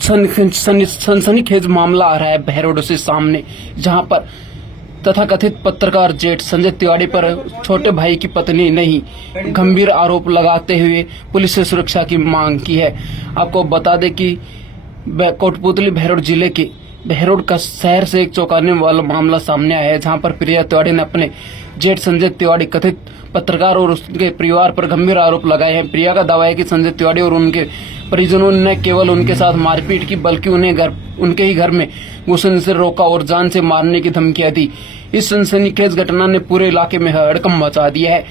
सनसनीखेज मामला आ रहा है बहरोड से सामने, जहां पर तथाकथित पत्रकार जेठ संजय तिवारी पर छोटे भाई की पत्नी ने ही गंभीर आरोप लगाते हुए पुलिस से सुरक्षा की मांग की है। आपको बता दें कि कोटपुतली बहरोड जिले के बहरोड का शहर से एक चौंकाने वाला मामला सामने आया है, जहां पर प्रिया तिवारी ने अपने जेठ संजय तिवारी कथित पत्रकार और उसके परिवार पर गंभीर आरोप लगाए हैं। प्रिया का दावा है कि संजय तिवारी और उनके परिजनों ने केवल उनके साथ मारपीट की, बल्कि उन्हें उनके ही घर में घुसने से रोका और जान से मारने की धमकियां दी। इस सनसनीखेज घटना ने पूरे इलाके में हड़कंप मचा दिया है।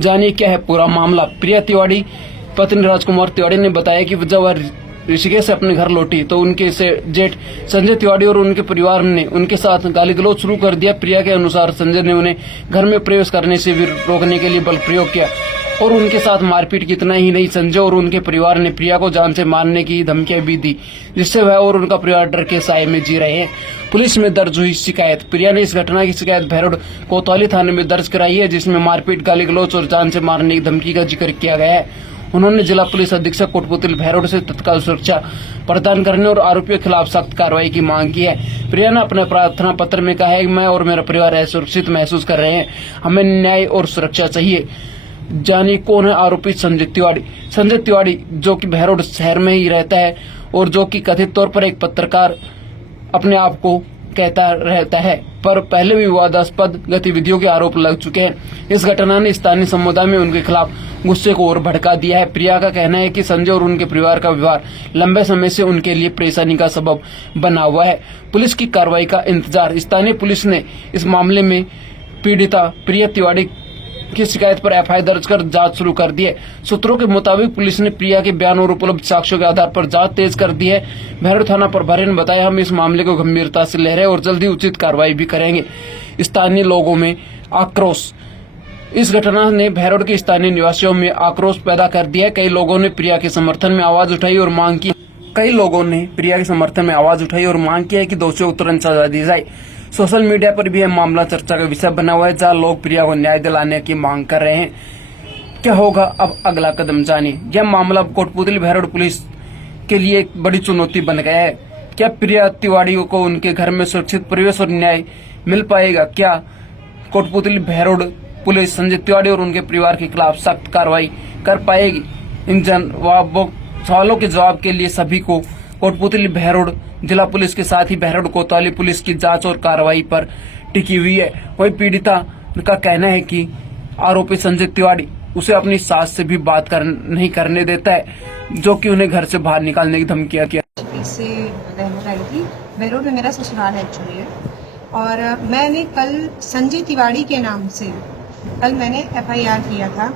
जानिए क्या है पूरा मामला। प्रिया तिवारी पत्नी राजकुमार तिवारी ने बताया कि जब वह ऋषिकेश से अपने घर लौटी तो उनके से जेठ संजय तिवारी और उनके परिवार ने उनके साथ गाली गलौज शुरू कर दिया। प्रिया के अनुसार संजय ने उन्हें घर में प्रवेश करने से भी रोकने के लिए बल प्रयोग किया और उनके साथ मारपीट। कितना ही नहीं, संजय और उनके परिवार ने प्रिया को जान से मारने की धमकियां भी दी, जिससे वह और उनका परिवार डर के साए में जी रहे हैं। पुलिस में दर्ज हुई शिकायत। प्रिया ने इस घटना की शिकायत बहरोड कोतवाली थाने में दर्ज कराई है, जिसमें मारपीट, गाली गलौज और जान से मारने की धमकी का जिक्र किया गया है। उन्होंने जिला पुलिस अधीक्षक कोटपुतली बहरोड से तत्काल सुरक्षा प्रदान करने और आरोपियों के खिलाफ सख्त कार्रवाई की मांग की है। प्रिया ने अपने प्रार्थना पत्र में कहा है कि मैं और मेरा परिवार असुरक्षित महसूस कर रहे हैं, हमें न्याय और सुरक्षा चाहिए। जानिए कौन है आरोपी संजय तिवारी। संजय तिवारी जो कि बहरोड शहर में ही रहता है और जो कि कथित तौर पर एक पत्रकार अपने आप को कहता रहता है, पर पहले भी विवादास्पद गतिविधियों के आरोप लग चुके हैं। इस घटना ने स्थानीय समुदाय में उनके खिलाफ गुस्से को और भड़का दिया है। प्रिया का कहना है कि संजय और उनके परिवार का व्यवहार लंबे समय से उनके लिए परेशानी का सबब बना हुआ है। पुलिस की कार्रवाई का इंतजार। स्थानीय पुलिस ने इस मामले में पीड़िता प्रिया तिवारी की शिकायत पर एफआईआर दर्ज कर जांच शुरू कर दी है। सूत्रों के मुताबिक पुलिस ने प्रिया के बयान और उपलब्ध साक्ष्यों के आधार पर जांच तेज कर दी है। बहरोड थाना प्रभारी ने बताया, हम इस मामले को गंभीरता से ले रहे हैं और जल्दी उचित कार्रवाई भी करेंगे। स्थानीय लोगों में आक्रोश। इस घटना ने बहरोड के स्थानीय निवासियों में आक्रोश पैदा कर दिया है। कई लोगों ने प्रिया के समर्थन में आवाज उठाई और मांग की है कि दोषियों को तुरंत सजा दी जाए। सोशल मीडिया पर भी यह मामला चर्चा का विषय बना हुआ है, जहां लोग प्रिया को न्याय दिलाने की मांग कर रहे हैं। क्या होगा अब अगला कदम, जानिए। यह मामला कोटपुतली बहरोड पुलिस के लिए एक बड़ी चुनौती बन गया है। क्या प्रिया तिवारी को उनके घर में सुरक्षित प्रवेश और न्याय मिल पाएगा? क्या कोटपुतली बहरोड पुलिस संजय तिवारी और उनके परिवार के खिलाफ सख्त कार्रवाई कर पाएगी? इन सवालों के जवाब के लिए सभी को कोटपुतली बहरोड जिला पुलिस के साथ ही बहरोड कोतवाली पुलिस की जांच और कार्रवाई पर टिकी हुई है। वही पीड़िता का कहना है कि आरोपी संजय तिवारी उसे अपनी सास से भी बात नहीं करने देता है, जो कि उन्हें घर से बाहर निकालने की धमकियां किया। से बहरोड आई थी। बहरोड में मेरा ससुराल एक्चुअली है और मैंने कल संजय तिवारी के नाम से मैंने एफआईआर किया था।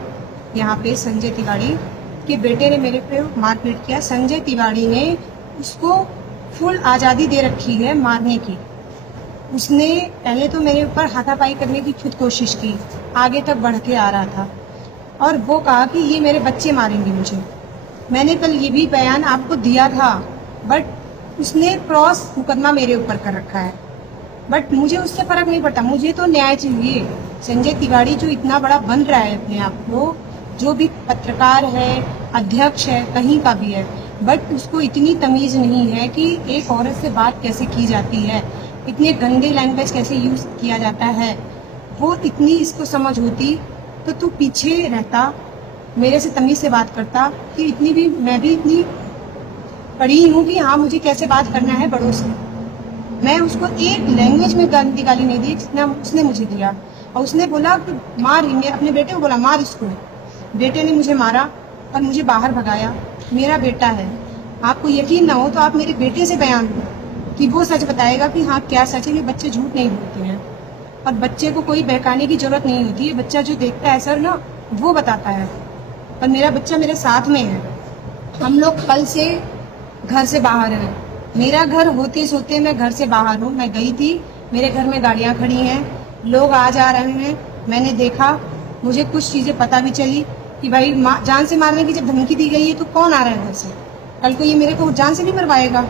यहाँ पे संजय तिवारी के बेटे ने मेरे पे मारपीट किया। संजय तिवारी ने उसको फुल आज़ादी दे रखी है मारने की। उसने पहले तो मेरे ऊपर हाथापाई करने की खुद कोशिश की, आगे तक बढ़ के आ रहा था और वो कहा कि ये मेरे बच्चे मारेंगे मुझे। मैंने कल ये भी बयान आपको दिया था, बट उसने क्रॉस मुकदमा मेरे ऊपर कर रखा है। बट मुझे उससे फर्क नहीं पड़ता, मुझे तो न्याय चाहिए। संजय तिवारी जो इतना बड़ा बन रहा है अपने आप को, जो भी पत्रकार है, अध्यक्ष है, कहीं का भी है, बट उसको इतनी तमीज नहीं है कि एक औरत से बात कैसे की जाती है, इतने गंदे लैंग्वेज कैसे यूज किया जाता है। वो इतनी इसको समझ होती तो तू पीछे रहता, मेरे से तमीज से बात करता कि इतनी भी मैं भी इतनी पढ़ी हूँ कि हाँ मुझे कैसे बात करना है बड़ों से। मैं उसको एक लैंग्वेज में गंदी गाली नहीं दी जितना उसने मुझे दिया। और उसने बोला कि मार, अपने बेटे को बोला मार इसको। बेटे ने मुझे मारा और मुझे बाहर भगाया। मेरा बेटा है, आपको यकीन ना हो तो आप मेरे बेटे से बयान दो कि वो सच बताएगा कि हाँ क्या सच है। ये बच्चे झूठ नहीं बोलते हैं और बच्चे को कोई बहकाने की जरूरत नहीं होती है। बच्चा जो देखता है सर ना, वो बताता है। और मेरा बच्चा मेरे साथ में है। हम लोग कल से घर से बाहर हैं। मेरा घर होते सोते मैं घर से बाहर हूँ। मैं गई थी, मेरे घर में गाड़ियाँ खड़ी हैं, लोग आ जा रहे हैं। मैंने देखा, मुझे कुछ चीज़ें पता भी चली कि भाई जान से मारने की जब धमकी दी गई है तो कौन आ रहा है घर से। कल को ये मेरे को जान से नहीं मरवाएगा,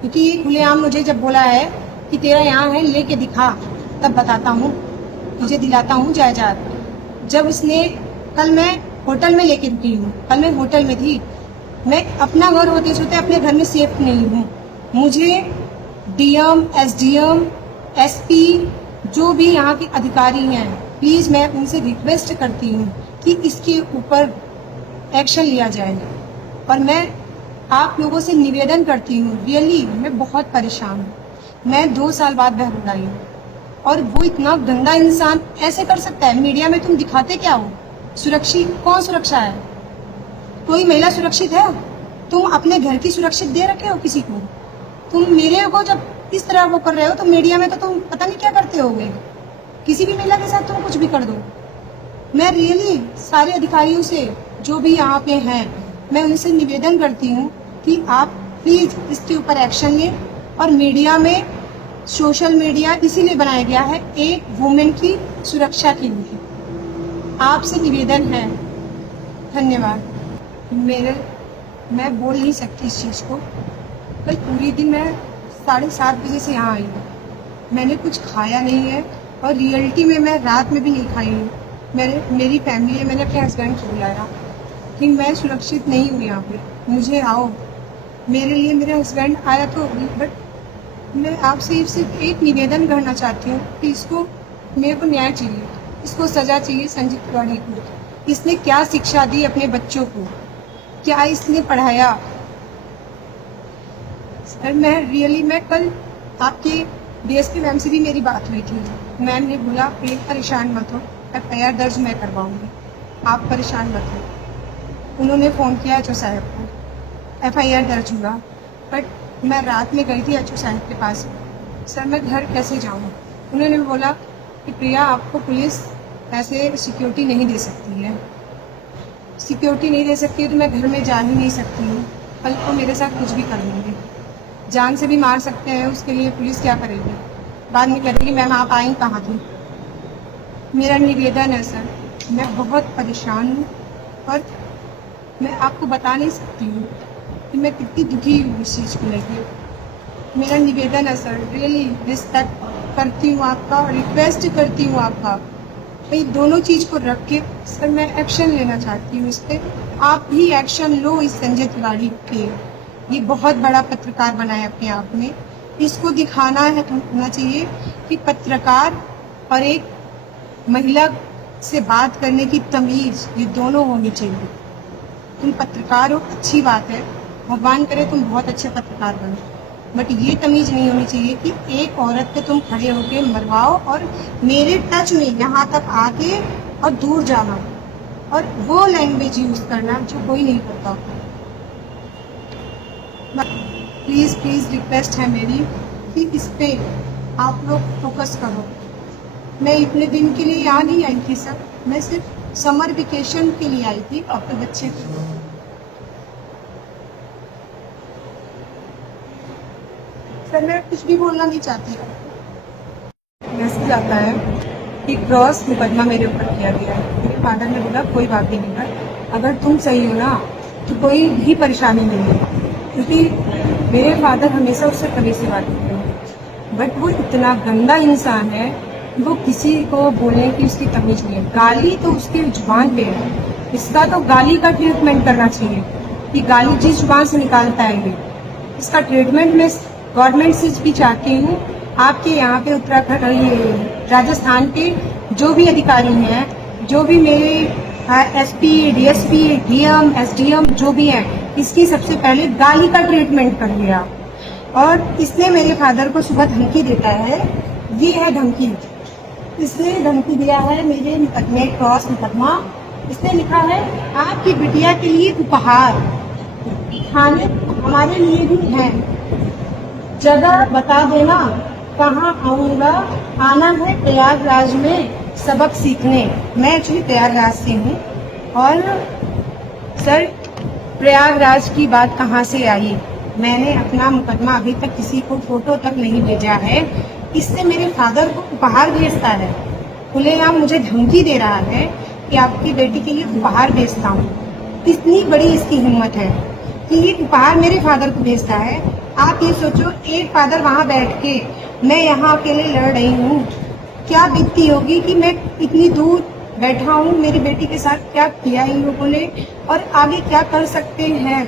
क्योंकि ये खुलेआम मुझे जब बोला है कि तेरा यहाँ है लेके दिखा, तब बताता हूँ, तुझे दिलाता हूँ जायदाद। जब उसने, कल मैं होटल में लेके रुकी हूँ, कल मैं होटल में थी, मैं अपना घर होते होते अपने घर में सेफ नहीं हूँ। मुझे डीएम, एसडीएम, एसपी जो भी यहाँ के अधिकारी हैं, प्लीज मैं उनसे रिक्वेस्ट करती हूँ कि इसके ऊपर एक्शन लिया जाए। और मैं आप लोगों से निवेदन करती हूँ, रियली मैं बहुत परेशान हूँ। मैं 2 साल बाद बहरोड आई हूँ और वो इतना गंदा इंसान ऐसे कर सकता है। मीडिया में तुम दिखाते क्या हो? सुरक्षित कौन सुरक्षा है? कोई महिला सुरक्षित है? तुम अपने घर की सुरक्षित दे रखे हो किसी को? तुम मेरे को जब इस तरह वो कर रहे हो तो मीडिया में तो तुम पता नहीं क्या करते होगे। किसी भी महिला के साथ तुम कुछ भी कर दो। मैं रियली सारे अधिकारियों से जो भी यहाँ पे हैं, मैं उनसे निवेदन करती हूँ कि आप प्लीज इसके ऊपर एक्शन लें। और मीडिया में, सोशल मीडिया इसीलिए बनाया गया है एक वुमेन की सुरक्षा के लिए। आपसे निवेदन है। धन्यवाद। मैं बोल नहीं सकती इस चीज़ को। कल पूरी दिन मैं 7:30 बजे से यहाँ आई हूँ। मैंने कुछ खाया नहीं है और रियलिटी में मैं रात में भी नहीं खाई हूँ। मेरी फैमिली है, मैंने अपने हस्बैंड को बुलाया कि मैं सुरक्षित नहीं हूँ यहाँ पे, मुझे आओ। मेरे लिए मेरे हस्बैंड आया तो, बट मैं आपसे सिर्फ एक निवेदन करना चाहती हूँ कि इसको, मेरे को न्याय चाहिए, इसको सजा चाहिए। संजय तिवारी को इसने क्या शिक्षा दी अपने बच्चों को? क्या इसने पढ़ाया? सर मैं कल आपके डीएसपी मैम से भी मेरी बात हुई थी। मैम ने बोला प्लीज परेशान मत हो, FIR दर्ज मैं करवाऊंगी, आप परेशान मत हो। उन्होंने फ़ोन किया एचओ साहब को, FIR दर्ज हुआ। बट मैं रात में गई थी एचओ साहब के पास। सर मैं घर कैसे जाऊँ? उन्होंने बोला कि प्रिया आपको पुलिस ऐसे सिक्योरिटी नहीं दे सकती है, सिक्योरिटी नहीं दे सकती है तो मैं घर में जा ही नहीं सकती हूँ। कल को मेरे साथ कुछ भी कर लेंगे, जान से भी मार सकते हैं, उसके लिए पुलिस क्या करेगी? बाद में कहेगी मैम आप आई कहाँ थी? मेरा निवेदन है सर, मैं बहुत परेशान हूँ और मैं आपको बता नहीं सकती हूँ कि मैं कितनी दुखी हूँ इस चीज़ को लेकर। मेरा निवेदन है सर, रियली रिस्पेक्ट करती हूँ आपका, रिक्वेस्ट करती हूँ आपका, भाई दोनों चीज़ को रख के सर मैं एक्शन लेना चाहती हूँ इस पर। आप भी एक्शन लो इस संजय तिवारी पे। ये बहुत बड़ा पत्रकार बना है अपने आप में, इसको दिखाना है होना चाहिए कि पत्रकार और एक महिला से बात करने की तमीज ये दोनों होनी चाहिए। तुम पत्रकार हो, अच्छी बात है, भगवान करे तुम बहुत अच्छे पत्रकार बनो, बट ये तमीज नहीं होनी चाहिए कि एक औरत पे तुम खड़े होके मरवाओ और मेरे टच में यहाँ तक आके और दूर जाना और वो लैंग्वेज यूज करना जो कोई नहीं करता। प्लीज प्लीज रिक्वेस्ट है मेरी कि इस पे आप लोग फोकस करो। मैं इतने दिन के लिए यहाँ नहीं आई थी सर, मैं सिर्फ समर वेकेशन के लिए आई थी अपने बच्चे को। सर मैं कुछ भी बोलना नहीं चाहती। मैसेज आता है कि क्रॉस मुकदमा मेरे ऊपर किया गया है। मेरे फादर ने बोला कोई बात नहीं बेटा, अगर तुम सही हो ना तो कोई भी परेशानी नहीं है, क्योंकि मेरे फादर हमेशा उससे कभी से बात करते हैं। बट वो इतना गंदा इंसान है, वो किसी को बोलने की उसकी तमीज नहीं है। गाली तो उसके जुबान पे है, इसका तो गाली का ट्रीटमेंट करना चाहिए कि गाली जिस जुबान से निकालता है ये, इसका ट्रीटमेंट में गवर्नमेंट से भी चाहती हूँ। आपके यहाँ पे उत्तराखंड, ये राजस्थान के जो भी अधिकारी हैं, जो भी मेरे SP, DSP, DM, SDM जो भी हैं, इसकी सबसे पहले गाली का ट्रीटमेंट कर लिया। और इसने मेरे फादर को सुबह धमकी देता है, ये है धमकी। इसने धमकी दिया है मेरे मुकदमे, क्रॉस मुकदमा। इसने लिखा है आपकी बिटिया के लिए उपहार, खाने हमारे लिए भी है, जगह बता देना कहाँ आऊँगा, आना है प्रयागराज में सबक सीखने। मैं एक्चुअली प्रयागराज से हूँ और सर प्रयागराज की बात कहाँ से आई? मैंने अपना मुकदमा अभी तक किसी को फोटो तक नहीं भेजा है। इससे मेरे फादर को उपहार भेजता है, खुलेआम मुझे धमकी दे रहा है कि आपकी बेटी के लिए उपहार भेजता हूँ। कितनी बड़ी इसकी हिम्मत है कि ये उपहार मेरे फादर को भेजता है। आप ये सोचो, एक फादर वहाँ बैठ के मैं यहाँ अकेले लड़ रही हूँ, क्या बीतती होगी कि मैं इतनी दूर बैठा हूँ, मेरी बेटी के साथ क्या किया इन लोगों ने और आगे क्या कर सकते हैं।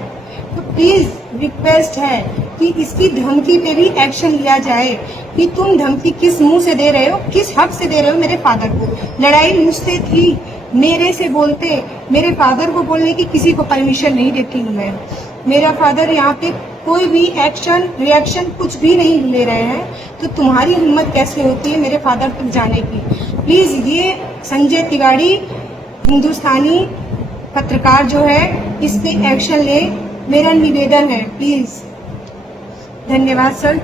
तो प्लीज रिक्वेस्ट है कि इसकी धमकी पे भी एक्शन लिया जाए कि तुम धमकी किस मुंह से दे रहे हो, किस हक से दे रहे हो मेरे फादर को। लड़ाई मुझसे थी, मेरे से बोलते, मेरे फादर को बोलने की किसी को परमिशन नहीं देती हूँ मैं। मेरा फादर यहाँ पे कोई भी एक्शन रिएक्शन कुछ भी नहीं ले रहे हैं, तो तुम्हारी हिम्मत कैसे होती है मेरे फादर तक जाने की। प्लीज ये संजय तिवारी हिंदुस्तानी पत्रकार जो है इस पे एक्शन ले, मेरा निवेदन है प्लीज। धन्यवाद सर।